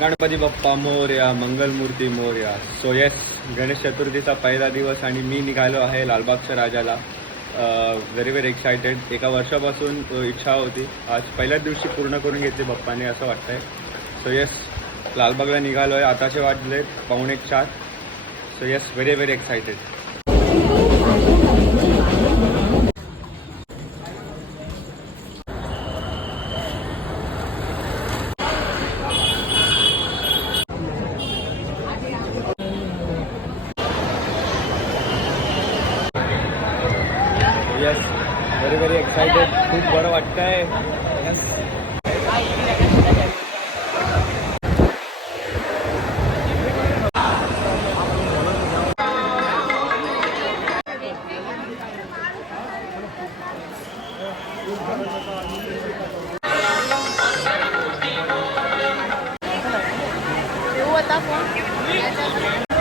Ganpati Bappa Morya, Mangalmurti Morya. So yes, Ganesh चतुर्थीचा पहिला दिवस आणि मी निघालो आहे लालबागच्या राजाला. Very very excited. एका वर्षापासून इच्छा होती, आज पहिल्याच दिवशी पूर्ण करून घेतली बाप्पाने असं वाटतंय. सो येस, लालबागला निघालो आहे. आताचे वाजले 3:45. So yes, very very excited. Yes, very very excited. खूप बरं वाटतंय. आता